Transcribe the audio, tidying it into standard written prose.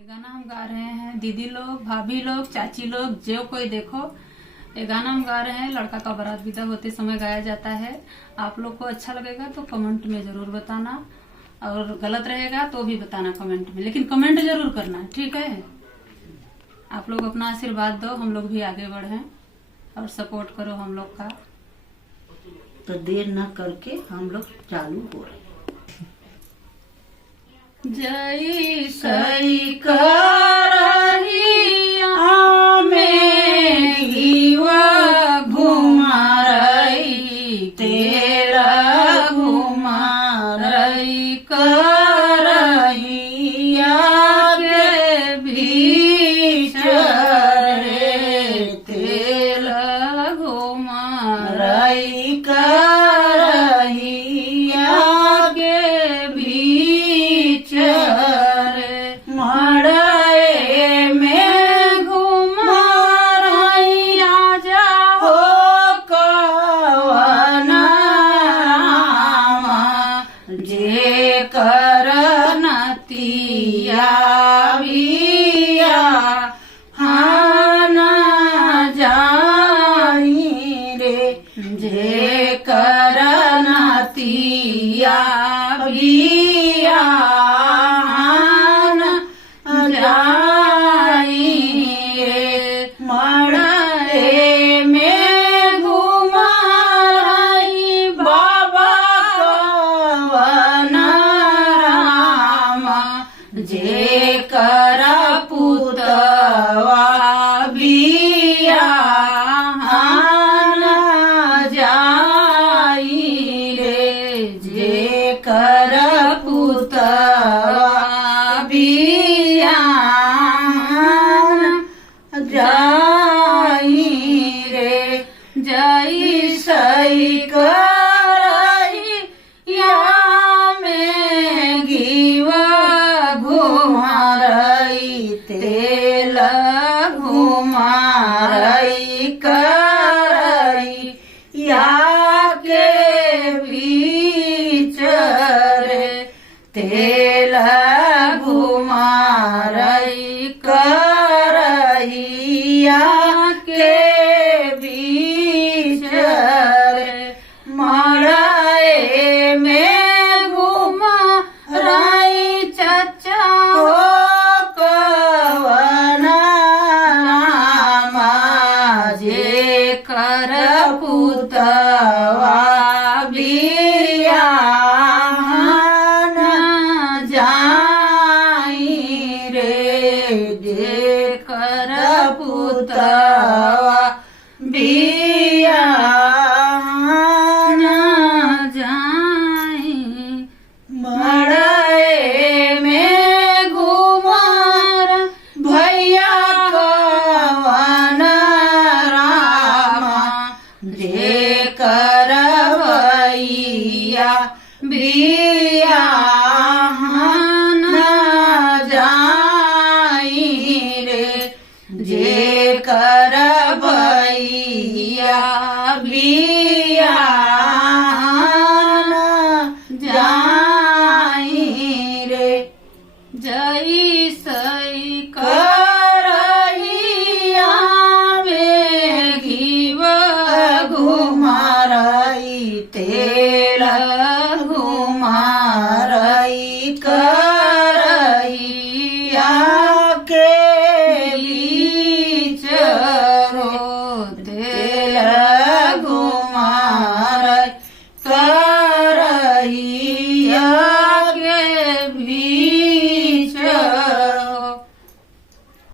ये गाना हम गा रहे हैं, दीदी लोग, भाभी लोग, चाची लोग, जो कोई देखो, ये गाना हम गा रहे हैं। लड़का का बारात विदा होते समय गाया जाता है। आप लोग को अच्छा लगेगा तो कमेंट में जरूर बताना, और गलत रहेगा तो भी बताना कमेंट में, लेकिन कमेंट जरूर करना, ठीक है। आप लोग अपना आशीर्वाद दो, हम लोग भी आगे बढ़े और सपोर्ट करो हम लोग का। तो देर न करके हम लोग चालू हो रहे। जय सई करहिया में घीवा घुमारई, तेरा घुमारई करहिया के बीच रे, तेरा घुमारई करहिया के बीच मड़ाए में घुमारैया जा हो कवना जे करनतिया बिया हाना जाई रे, जे करनतिया बिया मड़े में घुमारई बाबा कवना रामा, जे कर पुतवा बिया हाना जाई रे, जे कर पुतवा बिया जाई रे। जय सई करहिया में घीवा घुमारई, तेल घुमारई करहिया के बीच रे, तेल घुमारई करहिया के बीच रे, मड़ाए में घुमारई चचा हो कवना रामा, जे कर पुतवा बिया हाना जाई रे, जे कर पुतवा